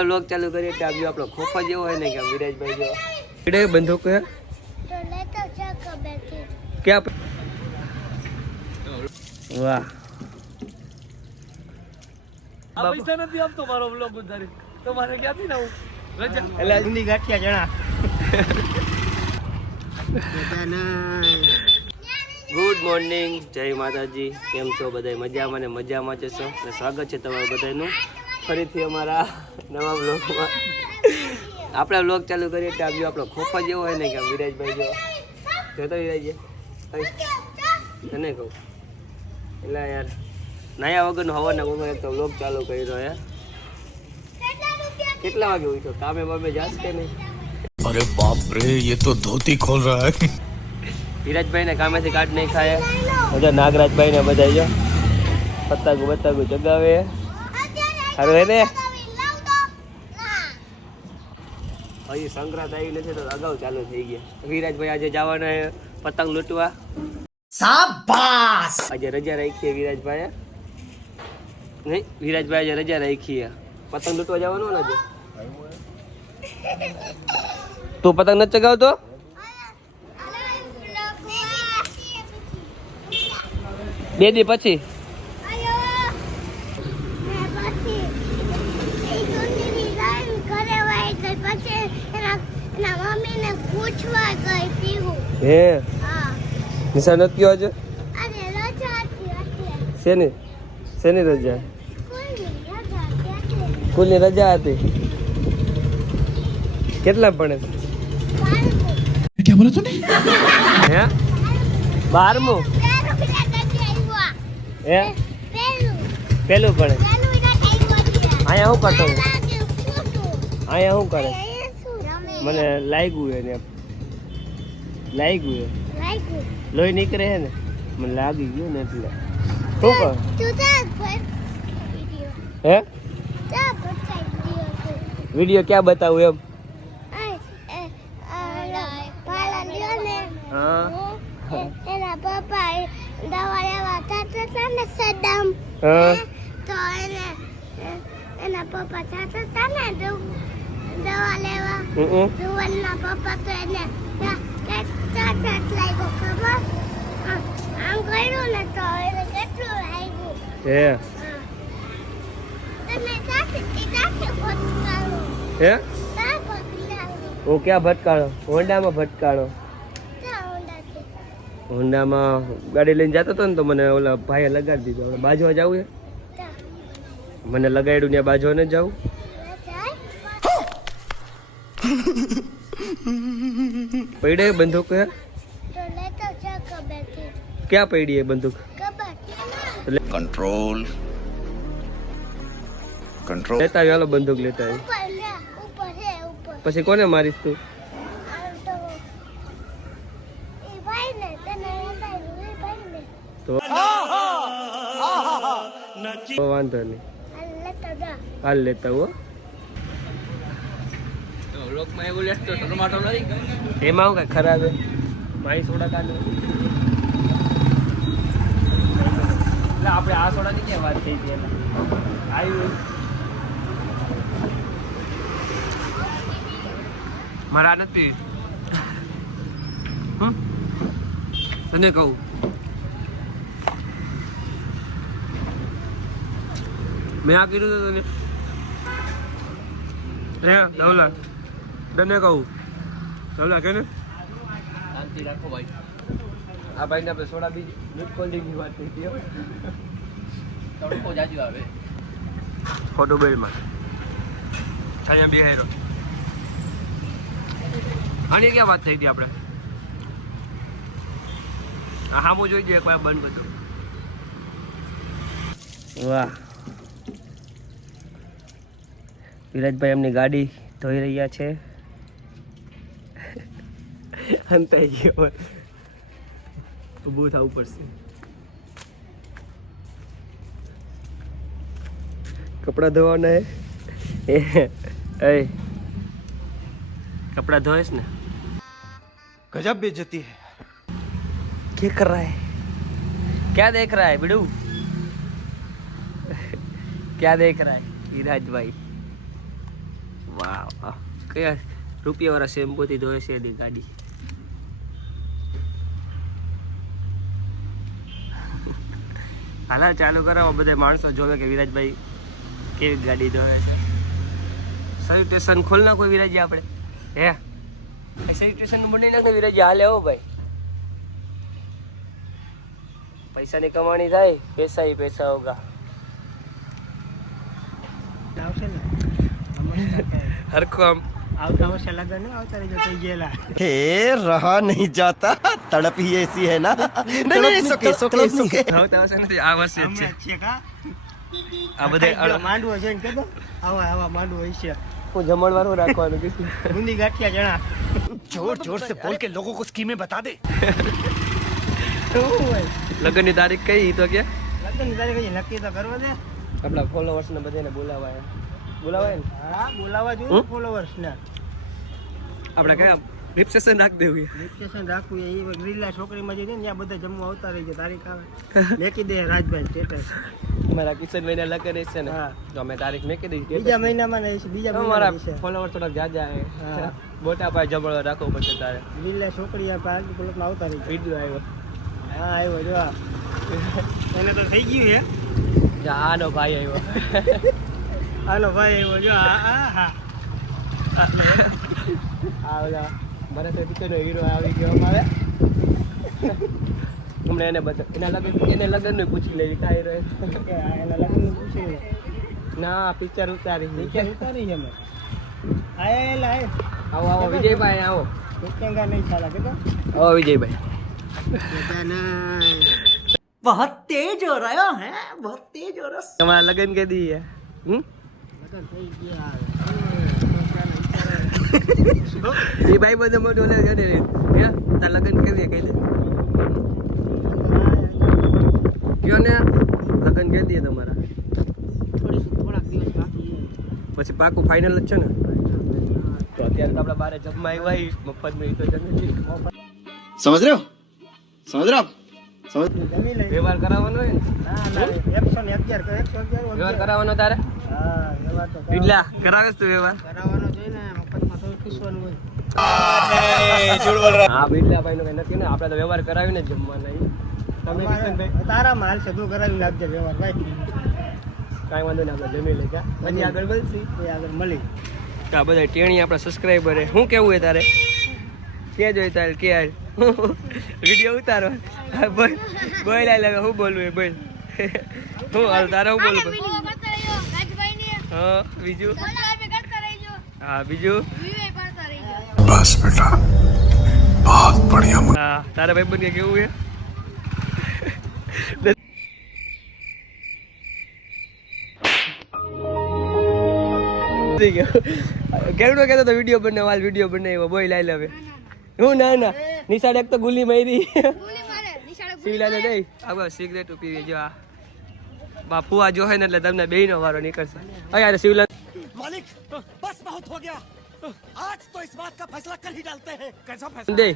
Vlog ચાલુ કરીએ એટલે આપ જો આપણો ખોખો જેવો હોય ને કે વિરાજભાઈ જેવો ઈડે બંદૂક હે તો લેતો છે કબેથી ક્યાં વાહ આ પૈસા નથી આપતો મારો વ્લોગ ઉતારી તો મારે ક્યાંથી ના રજા એટલે ઊંધી ગાંઠિયા જણા ગુડ મોર્નિંગ જય માતાજી કેમ છો બધા મજામાં ને મજામાં જશો અને સ્વાગત છે તમારું બધાનું ફરીથી અમારા નવા વ્લોગમાં આપણે વ્લોગ ચાલુ કરીએ એટલે આપ જો આપણો ખોખો જેવો હોય ને કે વિરાજભાઈ જેવો જોતો વિરાજભાઈ તને કહું એટલે યાર નયા વગરનો હવાના ગમે તો વ્લોગ ચાલુ કરી દો યાર કેટલા વાગે ઉઠ્યો કામે બામે જાસ કે નહીં अरे बाप रे ये तो धोती खोल रहा है વિરાજભાઈ ને કામેથી કાઢ નહીં ખાય બધા નાગરાજભાઈ ને બધા જો પત્તાગુ બત્તાગુ જગાવે સારું હે ને હજી સંક્રાંત આવી નથી તો અગાઉ ચાલુ થઈ ગયા વિરાજભાઈ આજે જવાના પતંગ લૂંટવા શાબાશ આજે રજા રાખી વિરાજભાઈ નહીં વિરાજભાઈ આજે રજા રાખી પતંગ લૂંટવા જવાનું ને આજે તું પતંગ નથી ચગાવતો બે દી પછી હે નિશા નથી ગયો આજે શેની શેની રજા સ્કૂલની રજા હતી કેટલા ભણે क्या बोला तूने હે 12મું હે પેલું ભણે અહીંયા શું કરતો અહીંયા શું કરે મને લાગ્યું હે ને લાગ્યું હે લોહી નીકળે હે ને મને લાગી ગયું ને એટલે શું કર હે વિડીયો ક્યાં બતાવું એમ એના પપ્પા દવા લેવા હતા ને સદામ તો એના પપ્પા જતા હતા ને દવા લેવા જુવાનના પપ્પા તો એને લાગ્યો ખબર આમ કર્યું ને તો એને કેટલું લાગ્યું હે તમે જાતે ભટકાળો હે ભટકાળો હું ક્યાં ભટકાળો હોન્ડામાં ભટકાળો હોન્ડામાં ગાડી લઈને જતો હતો ને તો મને ઓલા ભાઈએ લગાડી દીધું આપણે બાજવા જવું છે મને લગાડ્યું ત્યાં બાજવા ને જવું પડી બંદૂક હે ક્યાં પડી એ બંદૂક कंट्रोल कंट्रोल લેતા આવી હાલો બંદૂક લેતા આવી પછી કોને મારીશ તું તો વાંધો નહીં હાલ લેતા હો લોકમાં એવું લેતો ટમાટો નથી એમાં હું કઈ ખરાબ હે મારી સોડા કાઢો એટલે આપણે આ સોડાની ક્યાં વાત થઈ હતી આવ્યું મારા નથી તને કહું મેં આ કીધું તને રે દવલા તને કહું દવલા કે ને શાંતિ રાખો ભાઈ આ ભાઈને આપણે સોડા બીજી મિલ્ક કોલ્ડ્રિંકની વાત થઈ હતી તડકો જાજુ આવે ફોટો બેલમાં અહીંયા બિહારો આની ક્યાં વાત થઈ હતી આપણે આ સામું જોઈ જાય એકવાર બંધ કરતો વાહ વિરાજભાઈ એમની ગાડી ધોઈ રહ્યા છે અંતાઈ ગયો ઊભું થવું પડશે કપડાં ધોવાના હે એ कपड़ा धोएस ना गजब बेइज्जती है क्या कर रहा है क्या देख रहा है बिडू क्या देख रहा है विराज भाई વાહ કયા રૂપિયાવાળા શેમ્પૂથી ધોવે છે એની ગાડી. હાલા ચાલુ કરાવો, બધા માણસો જોવે કે વિરાજભાઈ કેવી ગાડી ધોવે છે. સર્વિસ સ્ટેશન ખોલ નાખો વિરાજી આપણે. હે સર્વિસ સ્ટેશનનું બની નાખને વિરાજી. હાલે હો ભાઈ, પૈસાની કમાણી થાય, પૈસા ही પૈસા હોગા. હરખો આમ આવતા વર્ષે લગન ને આવતા રહેજો થઈ ગયેલા. हे रहा नहीं जाता तड़प ही ऐसी है ना नहीं सुके सुके सुके આવતા વર્ષે નથી, આ વર્ષે જ છે. છે કા આ બધે માંડવો છે ને કીધું આવા માંડવો હોય છે. હું જમણવાળું રાખવાનું કીધું. બુંદી ગાંઠિયા જણા जोर जोर से बोल के लोगों को स्कीमें बता दे શું હોય લગ્નની તારીખ કઈ તો કે લગનની તારીખ હજી નક્કી તો કરવા દે. આપણા ફોલોવર્સને બધાને બોલાવાય ને. હા બોલાવા જોઈએ ફોલોવર્સ ને. આપણે કયા રિસેપ્શન રાખી દેવું. રિસેપ્શન રાખવું એ ગ્રીલા છોકરીમાં જઈને ત્યાં બધા જમવા આવતા રહી જાય. તારીખ આવે મેકી દે રાજભાઈ સ્ટેટસ. અમારા કિશનભાઈના લગ્ન છે ને, હા. તો અમે તારીખ મેકી દઈ. બીજા મહિનામાં ને બીજા અમારા મહિનામાં છે. ફોલોવર થોડાક જાજા હા. આવે. મોટા પાયે જમણવા રાખવો પડશે તારે. ગ્રીલા છોકરી આ પાર્ટી પ્લોટમાં આવતા રહી જાય. વિડીયો આવ્યો. હા આવ્યો જો આ. એને તો થઈ ગયું હે. આનો ભાઈ આવ્યો. હાલો ભાઈ આવ્યો જો હા હા આ ઓલા મને તો પિક્ચરનો હીરો આવી ગયો અમારે. હમણાં એને બધા એને લગ્નનું પૂછી લેવી કાંઈ રહે. કે આ એના લગ્ન પૂછ્યું ના પિક્ચર ઉતારી. નીચે ઉતારી છે અમે આયેલા આય આવો આવો વિજયભાઈ આવો. કેંગા નહીં ચાલા કે તો આવો વિજયભાઈ. बहुत तेज हो रहा है बहुत तेज हो रहा તમારા લગ્ન કે દી હે? થઈ ગયા એ ભાઈ બધો મોટો લે જડે રે. હે તાર લગ્ન કેવી કહી દે. કયો ને લગ્ન કે દી તમારા? થોડાક દિવસ બાકી પછી પાકું ફાઇનલ જ છે ને? તો અત્યારે તો આપણે બારે જમવા આવ્યા મફતમાં ઈ તો જમી. समझ रहे हो समझ रहे हो आप समझ જમી લઈ. વ્યવહાર કરાવવાનો હોય ને? ના ના 111 વ્યવહાર કરાવવાનો તારે? હા વ્યવહાર તો બિડલા કરાવેસ તું વ્યવહાર? કરાવવાનો જોઈએ ને મફતમાં તો ખુશવાનું હોય. હા બિડલા ભાઈ નું કઈ નથી ને, આપણે તો વ્યવહાર કરાવીને જ જમવાના. તમે કિશનભાઈ તારામાં હાલશે તું કરાવી નાખજે વ્યવહાર ભાઈ. કાંઈ વાંધો નહીં, આપણે જમી લઈએ. પછી આગળ બોલશી. એ આગળ મળી તો આ બધા ટેણી આપણા સબસ્ક્રાઈબર હે. શું કેવું હે તારે? કે જોઈ તારે કે યાર વિડીયો ઉતારો. બોલ બોલ આ લાગે હું બોલવું એ બોલ. હું હાલ તારે હું બોલું? હા બીજું? હા બીજું? बस बेटा बहुत बढ़िया હા તારા ભાઈ બન કેવું હે? કેવડો કહેતો તો વિડીયો બનાવ વિડીયો બનાવ્યો બોય લાઈ હવે. હું ના નિશાળ એક તો ગુલી મારી. શિવલાને દઈ આગળ સિગરેટ પીવી. જો આ બાપુ આ જો હે ને એટલે તમને બેયનો વારો નીકળશે. અરે શિવલા मालिक बस बहुत हो गया आज तो इस बात का फैसला कर ही डालते हैं कैसा फैसला દે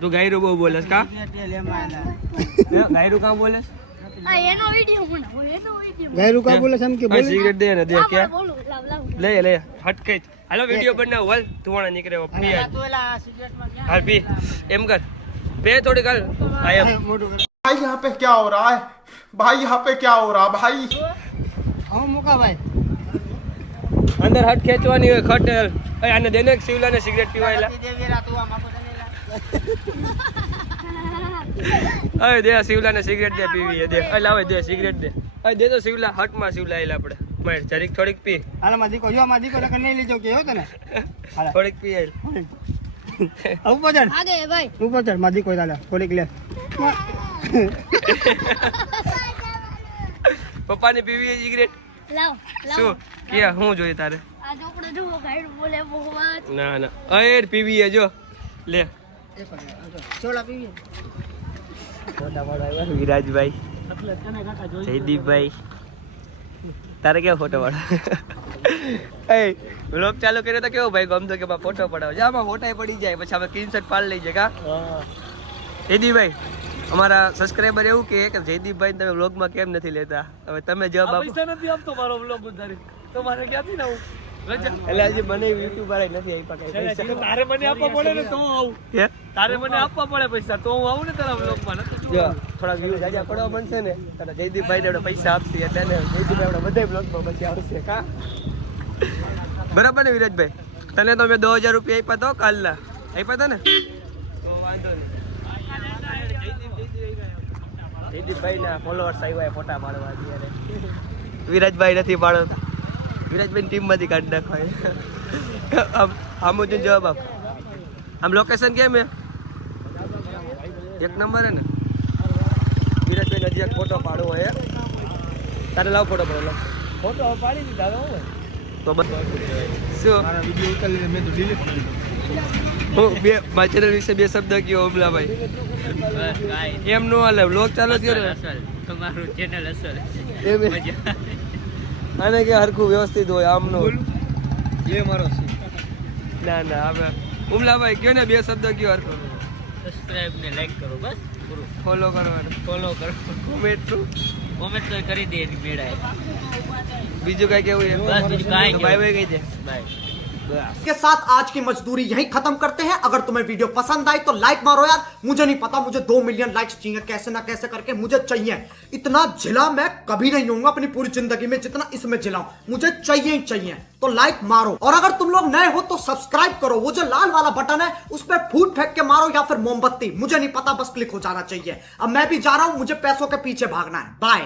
તું ગાયરું બહુ બોલેસ કા? ગાયરું કાં બોલેસ? એનો વિડિયો બનાવો એનો વિડિયો ગાયરું કા બોલે છે એમ કે હા બોલે સિગરેટ દે ને દે કે બોલો લાવ લે લે હટકે હાલો વિડીયો બનાવ વલ ધુવાણા નીકળે પી તું એલા સિગરેટમાં ક્યાં હાલ પી એમ કર પે થોડી કાલ આયમ મોટું કરે भाई यहाँ पे क्या हो रहा है भाई यहाँ पे क्या हो रहा भाई હા મુકા ભાઈ અંદર હટ ખેંચવાની હોય ખટેલ. અરે આને દેને શિવલાને સિગરેટ પીવાયેલા. દેવીરા તું આ માકો દનેલા અરે દે શિવલાને સિગરેટ દે પીવી દે. અરે લાવે દે સિગરેટ દે. અરે દે તો શિવલા હટમાં શિવલા આયેલા આપણે માર જરીક થોડીક પી હાલ માં દીકો જો માં દીકો લગન નહીં લીજો કે હો તને હાલ થોડીક પી આયેલ. ઉપર ચડ આગે ભાઈ ઉપર ચડ માં દીકો તાલે થોડીક લે પપ્પાને પીવી સિગરેટ લાવ શું કે હું જોઈએ તારે? આ ચોપડો જો ગાયર બોલે બહુ ના ના અરે પીવી જો લે ચોલા પીવી મોટા મોટા આવ્યા વિરાજભાઈ એટલે તને કાકા જોઈ જયદીપભાઈ તારે કેવો ફોટો પાડો? એ વ્લોગ ચાલુ કર્યો તો કેવો ભાઈ ગમતો કે ફોટો પડાવો જા આમાં ફોટા પડી જાય પછી આપણે સ્ક્રીનશોટ પાડી લઈ જાય કા? જયદીપભાઈ અમારા સબસ્ક્રાઇબર એવું કહે કે જયદીપભાઈ તમે વ્લોગમાં કેમ નથી લેતા? હવે તમે જવાબ આપો. પૈસા નથી આપતો મારો વ્લોગ ઉતારી તો મારે ક્યાંથી ના એટલે હજી મને યુટ્યુબર નથી આપ્યા કઈ પૈસા. તારે મને આપવા પડે ને તો હું આવું. હે? તારે મને આપવા પડે પૈસા તો હું આવું ને તારા બ્લોગમાં. જો થોડા વ્યૂઝ જાજા પડવા બનશે ને તારા જયદીપભાઈ ને આપણે પૈસા આપશે એટલે ને જયદીપભાઈ આપણે બધા બ્લોગમાં પછી આવશે કા બરાબર ને વિરાજભાઈ? તને તો મેં 2000 રૂપિયા આપ્યા તો કાલના આપ્યા હતા ને તો વાંધો નહીં. જયદીપભાઈ ના ફોલોઅર્સ આવ્યા ફોટા પાડવા અત્યારે. વિરાજભાઈ નથી પાડતા. વિરાજભાઈ ટીમ માંથી કાઢી નાખવા. આમ જ જવાબ આપ. આમ લોકેશન કેમ હે? એક નંબર હે ને? વિરાજભાઈ નજીક ફોટો પાડવો હે. તારે લાવ ફોટો પાડો. ફોટો પાડી દીધા હવે તો બસ શું હું બે મારા ચેનલ વિશે બે શબ્દ કયો અમલાભાઈ? એમ નો હાલે વ્લોગ ચાલુ થયો ને તમારું ચેનલ અસર એમ આને કે હરખું વ્યવસ્થિત હોય આમ નો એ મારો છે. ના ના હવે ઉમલાભાઈ કયો ને બે શબ્દ કયો હરખું. સબસ્ક્રાઇબ ને લાઈક કરો બસ પૂરું. ફોલો કરવાનું ફોલો કરો કોમેન્ટ નું કોમેન્ટ તો કરી દે એની મેળાએ. બીજું કઈ કેવું એમ? બસ બીજું કાંઈ નહીં. બાય બાય કહી દે. બાય. के साथ आज की मजदूरी यहीं खत्म करते हैं। अगर तुम्हें वीडियो पसंद आई तो लाइक मारो यार। मुझे नहीं पता, मुझे 2 मिलियन लाइक्स चाहिए, कैसे ना कैसे करके मुझे चाहिए। इतना झिला मैं कभी नहीं होऊंगा अपनी पूरी जिंदगी में जितना इसमें झिला हूं। मुझे चाहिए ही चाहिए, तो लाइक मारो। और अगर तुम लोग नए हो तो सब्सक्राइब करो। वो जो लाल वाला बटन है उस पर फूट फेंक के मारो या फिर मोमबत्ती, मुझे नहीं पता, बस क्लिक हो जाना चाहिए। अब मैं भी जा रहा हूं, मुझे पैसों के पीछे भागना है। बाय।